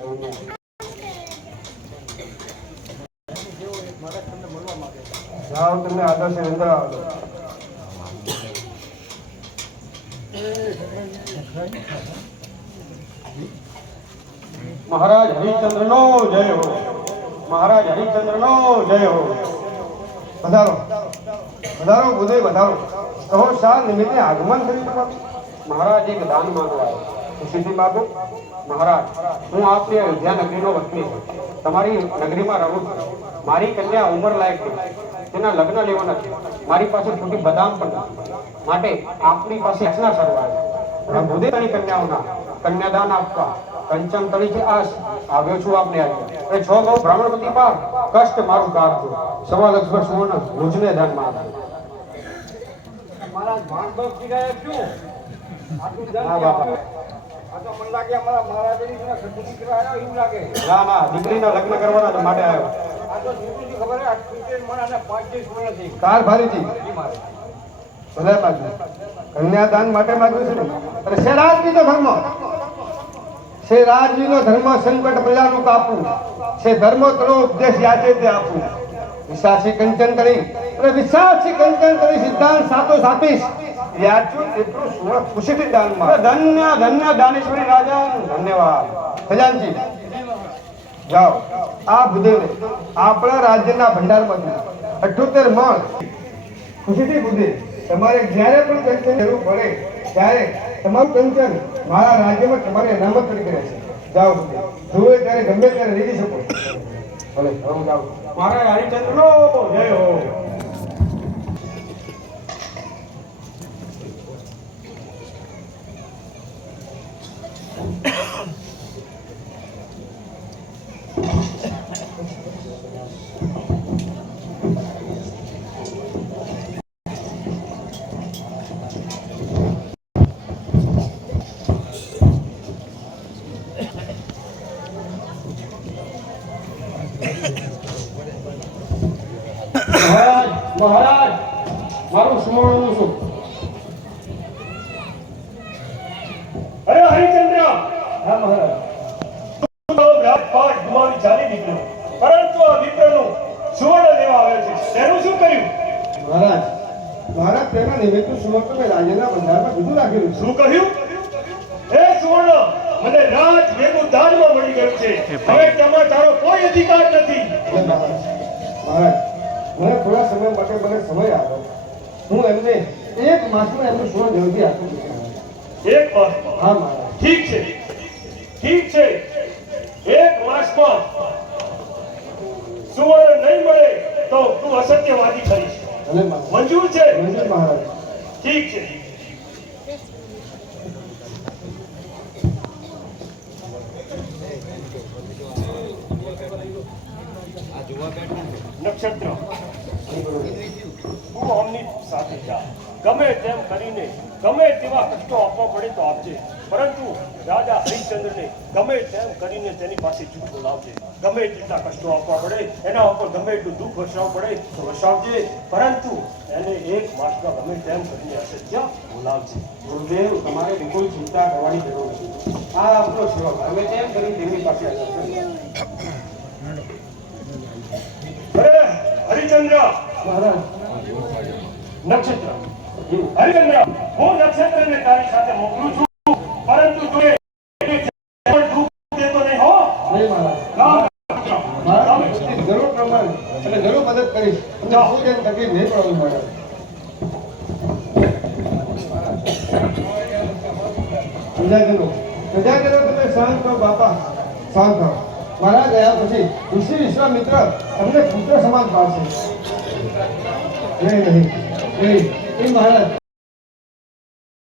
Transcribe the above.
જાઓ તમને આદર્શ અંદર આવો મહારાજ હરિશ્ચંદ્ર નો જય હો મહારાજ હરિશ્ચંદ્ર નો જય હો વધારો વધારો બુધે વધારો કહો શાહ નિમિત્તે આગમન કરી તમારું મહારાજ એક દાન માંગવા ખુશીથી માગો મહારાજ હું આપની અયોધ્યા નગરીનો વતની તમારી નગરીમાં રહું છું મારી કન્યા ઉંમર લાયક છે તેના લગ્ન લેવાના છે મારી પાસે છોટી બદામ પણ માટે આપની પાસે રચના સરવાય અને ભૂદેવની કન્યાઓના કન્યાદાન આપવા કંચન તરીકે આવ્યો છું આપને આજે એ છ ગૌ બ્રાહ્મણપતિ પાર કષ્ટ મારું કાઢજો સવા લક્ષ સુવર્ણ રોજને દાનમાં આપજો મહારાજ ભાગવત કીધા શું આટલું દાન હા બાપા આ તો મને લાગે અમારા મહારાજની સદબુદ્ધિ કરવા આવ્યો એવું લાગે ના ના દીકરીના લગ્ન કરવાના માટે આવ્યો આ તો દીકરીની ખબર હે 8 મણ અને 5 સોના થઈ કાર ભારીજી ભલે માગ્યું કન્યાદાન માટે માગ્યું છે ને અરે શેરાજજીનો ધર્મ શેરાજજીનો ધર્મ સંકટ પ્રજાનું કાપવું છે ધર્મ તરો ઉપદેશ યાચે તે આપવું વિશાસી કંચન કરી અને વિશાસી કંચન કરી સિદ્ધાંત સાતો સાતીશ યાચું એટલું સુવર્ણ ખુશીથી દાનમાં ધન્ય ધન્ય દાનેશ્વરી રાજા ધન્યવાદ ખજાનજી જાઓ આ ભૂદેવને આપણા રાજ્યના ભંડારમાંથી 78 મણ ખુશીથી ભૂદેવ તમારે જ્યારે પણ કંચન જરૂર પડે ત્યારે તમારું કંચન મારા રાજ્યમાં તમારે અનામત તરીકે રહેશે જાઓ જુએ ત્યારે ગમે ત્યારે લીધી શકો ભલે હું જાઉં મારા હરિચંદ્રનો જય હો મહારાજ મારું સુમણનું શું અરે હરિચંદ્ર હા મહારાજ રાજપાટ ગુમાવી ચાલી નીકળ્યો પરંતુ આ મિત્રનું સુવર્ણ લેવા આવે છે તેનું શું કર્યું મહારાજ મહારાજ તેના નિમિત્તે સુવર્ણ મેં રાજ્યના ભંડારમાં બીજું રાખેલું શું કહ્યું એ સુવર્ણ મને રાજ ભેગું દાનમાં મળી ગયું છે હવે તેમાં તારો કોઈ અધિકાર નથી મહારાજ મને થોડા સમય માટે મને સમય આપો હું એમને એક માસમાં એમનું સુવર્ણ જલ્દી આપું છું એક માસ હા મહારાજ ઠીક છે એક માસમાં સુવર્ણ નહીં મળે તો તું અસત્યવાદી કરીશ ભલે મહારાજ મંજૂર છે મંજૂર મહારાજ ઠીક છે નક્ષત્ર તું અમની સાથે જા ગમે તેમ કરીને ગમે તેવા કષ્ટો આપવા પડે તો આપજે પરંતુ રાજા હરિશ્ચંદ્રને ગમે તેમ કરીને તેની પાસે જૂઠ બોલાવજે ગમે તેટલા કષ્ટો આપવા પડે એના ઉપર ગમે એટલું દુઃખ વસાવવું પડે તો વસાવજે પરંતુ એને એક માસમાં ગમે તેમ કરીને અસત્ય બોલાવજે ગુરુદેવ તમારે બિલકુલ ચિંતા કરવાની જરૂર નથી આ આપણો સેવક ગમે તેમ કરી તેમની પાસે આવ્યો અરે હરિચંદ્ર મહારાજ નક્ષત્ર હરિચંદ્ર હું નક્ષત્રને તારી સાથે મોકલું છું પરંતુ તું એ દુઃખ દેતો નહીં હો નહીં મહારાજ મહારાજ જરૂર પ્રમાણે અને જરૂર મદદ કરીશ અને કોઈ જેમ તકલીફ નહીં પડવાનું મહારાજ પ્રજાજનો તમે શાંત કહો બાપા શાંત રહો મારા ગયા પછી ઋષિ વિશ્વામિત્ર તમને પુત્ર સમાન પાડશે નહીં મહારાજ